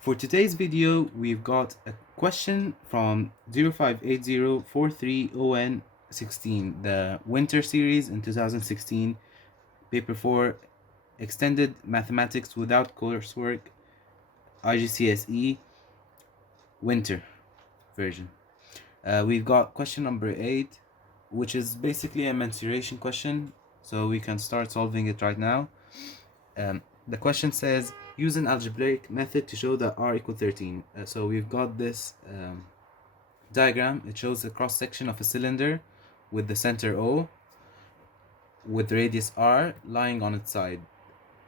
For today's video, we've got a question from 058043ON16, the winter series in 2016, paper 4, extended mathematics without coursework, IGCSE, winter version. We've got question number 8, which is basically a mensuration question, so we can start solving it right now. The question says, use an algebraic method to show that r equals 13. So we've got this diagram. It shows the cross section of a cylinder with the center O with radius r lying on its side.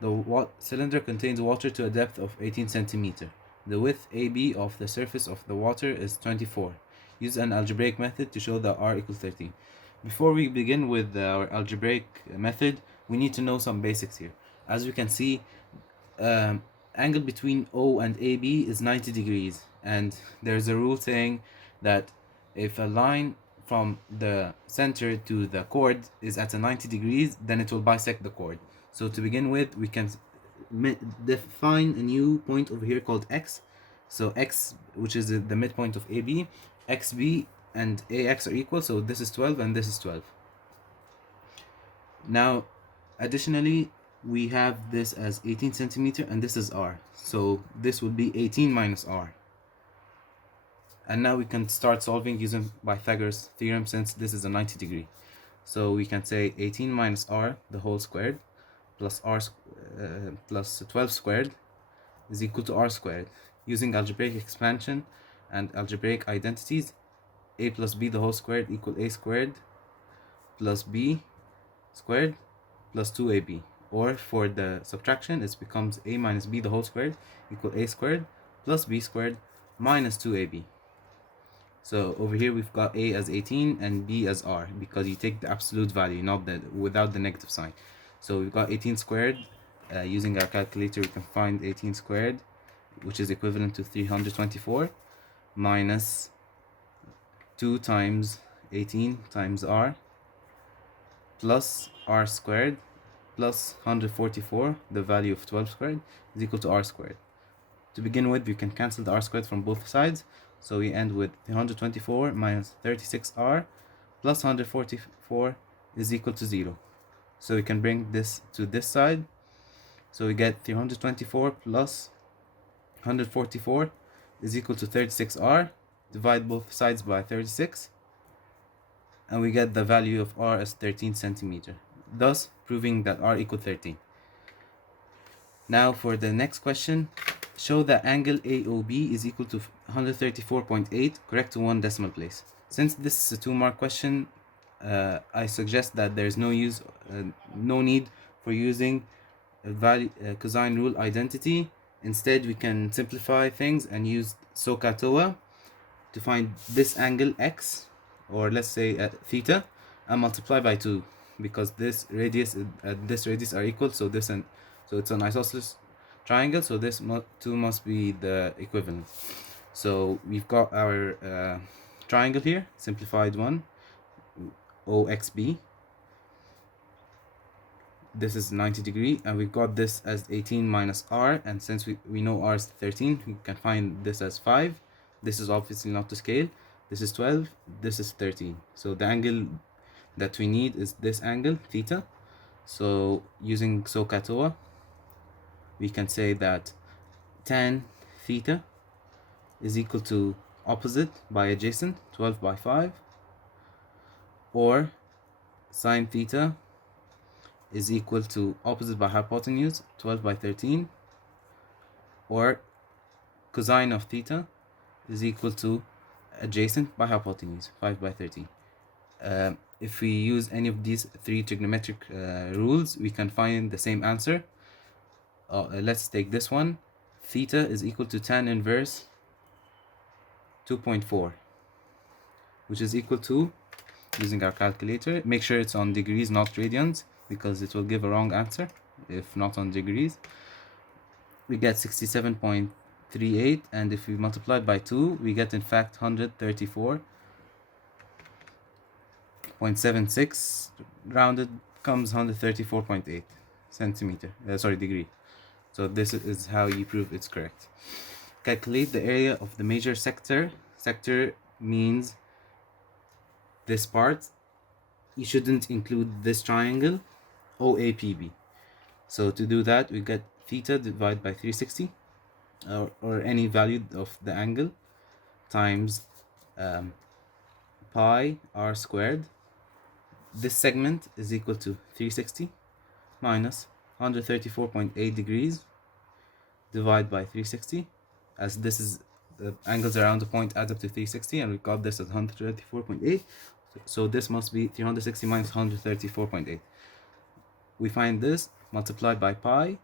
The cylinder contains water to a depth of 18 centimeter. The width AB of the surface of the water is 24. Use an algebraic method to show that r equals 13. Before we begin with our algebraic method, we need to know some basics here. As you can see, angle between O and AB is 90 degrees, and there's a rule saying that if a line from the center to the chord is at a 90 degrees, then it will bisect the chord. So to begin with, we can define a new point over here called x. So x, which is the midpoint of AB, xb and ax are equal, so this is 12 and this is 12. Now, additionally, we have this as 18 centimeter and this is r, so this would be 18 minus r. And now we can start solving using Pythagoras theorem, since this is a 90 degree. So we can say 18 minus r the whole squared plus plus 12 squared is equal to r squared. Using algebraic expansion and algebraic identities, a plus b the whole squared equal a squared plus b squared plus 2ab. Or for the subtraction, it becomes a minus b the whole squared equal a squared plus b squared minus 2ab. So over here we've got a as 18 and b as r, because you take the absolute value, not without the negative sign. So we've got 18 squared. Using our calculator, we can find 18 squared, which is equivalent to 324, minus 2 times 18 times r, plus r squared, plus 144, the value of 12 squared, is equal to r squared. To begin with, we can cancel the r squared from both sides, so we end with 124 minus 36r plus 144 is equal to 0. So we can bring this to this side, so we get 324 plus 144 is equal to 36r. Divide both sides by 36, and we get the value of r as 13 centimeter, thus proving that r equals 13. Now for the next question, show that angle AOB is equal to 134.8, correct to one decimal place. Since this is a 2-mark question, I suggest that there's no need for using a cosine rule identity. Instead, we can simplify things and use SOHCAHTOA to find this angle x, or let's say theta, and multiply by 2, because this radius and this radius are equal, so it's an isosceles triangle, so this 2 must be the equivalent. So we've got our triangle here, simplified one, OXB. This is 90 degree, and we've got this as 18 minus r, and since we know r is 13, we can find this as 5. This is obviously not to scale. This is 12, this is 13. So the angle that we need is this angle, theta. So using SOHCAHTOA, we can say that tan theta is equal to opposite by adjacent, 12 by 5, or sine theta is equal to opposite by hypotenuse, 12 by 13, or cosine of theta is equal to adjacent by hypotenuse, 5 by 13. If we use any of these 3 trigonometric rules, we can find the same answer. Let's take this one. Theta is equal to tan inverse 2.4, which is equal to, using our calculator, make sure it's on degrees, not radians, because it will give a wrong answer if not on degrees. We get 67.38, and if we multiply by 2, we get in fact 134.76, rounded comes 134.8 centimeter, degree. So this is how you prove it's correct. calculate the area of the major sector. Sector means this part. You shouldn't include this triangle, OAPB. So to do that, we get theta divided by 360, or any value of the angle, times pi r squared. This segment is equal to 360 minus 134.8 degrees divided by 360, as this is the angles around the point add up to 360, and we got this as 134.8. So this must be 360 minus 134.8. We find this multiplied by pi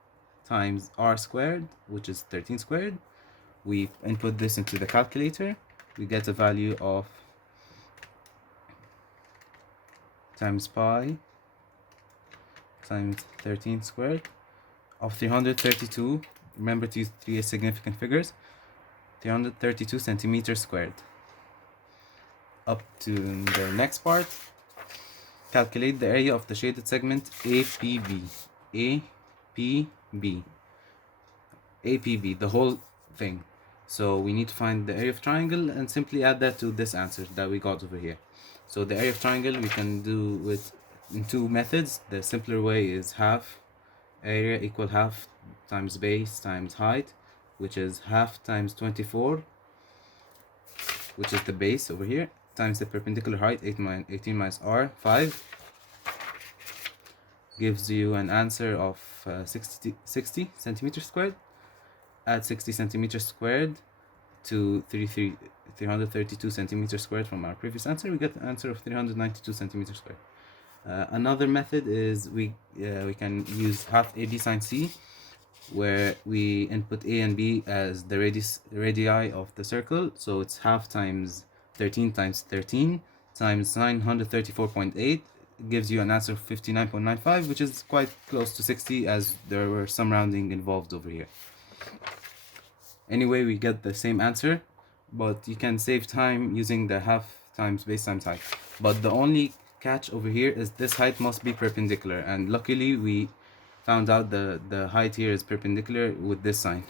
times r squared, which is 13 squared. We input this into the calculator. We get a value of times pi times 13 squared of 332. Remember to use 3 as significant figures. 332 centimeters squared. Up to the next part. Calculate the area of the shaded segment APB. APB. APB, the whole thing. So we need to find the area of triangle and simply add that to this answer that we got over here. So the area of triangle we can do with in two methods. The simpler way is half area equal half times base times height, which is half times 24, which is the base over here, times the perpendicular height, 18 minus r, 5, gives you an answer of 60 centimeters squared. Add 60 centimeters squared to 332 centimeters squared from our previous answer, we get an answer of 392 centimeters squared. Another method is we can use half AB sine C, where we input A and B as the radii of the circle. So it's half times 13 times 13 times 934.8 gives you an answer of 59.95, which is quite close to 60, as there were some rounding involved over here. Anyway, we get the same answer, but you can save time using the half times base times height. But the only catch over here is this height must be perpendicular, and luckily we found out the height here is perpendicular with this sign.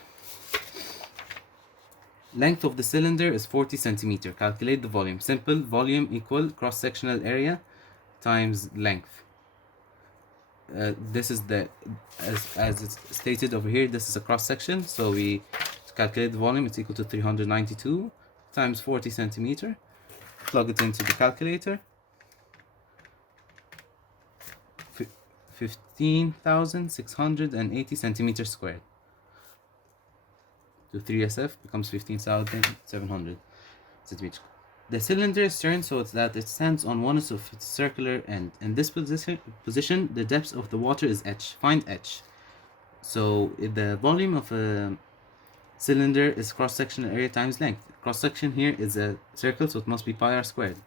Length of the cylinder is 40 centimeter. Calculate the volume. Simple. Volume equal cross-sectional area times length. This is the as it's stated over here, this is a cross section, so we calculate the volume. It's equal to 392 times 40 centimeter. Plug it into the calculator. 15,680 centimeters squared to 3SF becomes 15,700 centimeters. The cylinder is turned so that it stands on one of its circular end. In this position, the depth of the water is h. Find h. So the volume of a cylinder is cross-sectional area times length. Cross-section here is a circle, so it must be pi r squared.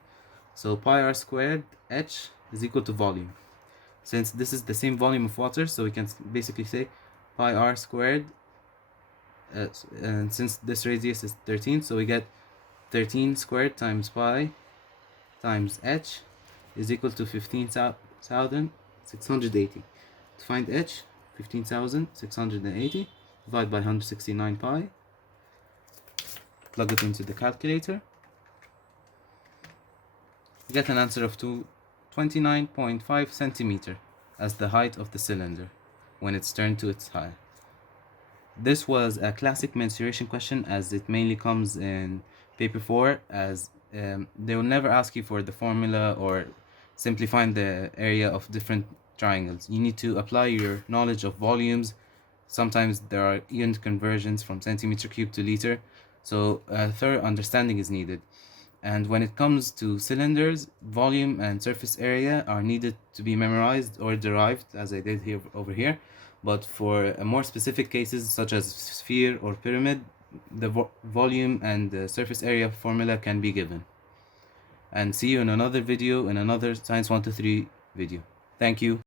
So pi r squared h is equal to volume. Since this is the same volume of water, so we can basically say pi r squared, and since this radius is 13, so we get 13 squared times pi times h is equal to 15,680. To find h, 15,680 divided by 169 pi. Plug it into the calculator. You get an answer of 29.5 centimeter as the height of the cylinder when it's turned to its height. This was a classic mensuration question, as it mainly comes in paper 4, as they will never ask you for the formula or simply find the area of different triangles. You need to apply your knowledge of volumes. Sometimes there are even conversions from centimeter cube to liter, so a thorough understanding is needed. And when it comes to cylinders, volume and surface area are needed to be memorized or derived, as I did here over here. But for more specific cases such as sphere or pyramid, the volume and the surface area formula can be given. And see you in another video, in another Science 1 to 3 video. Thank you.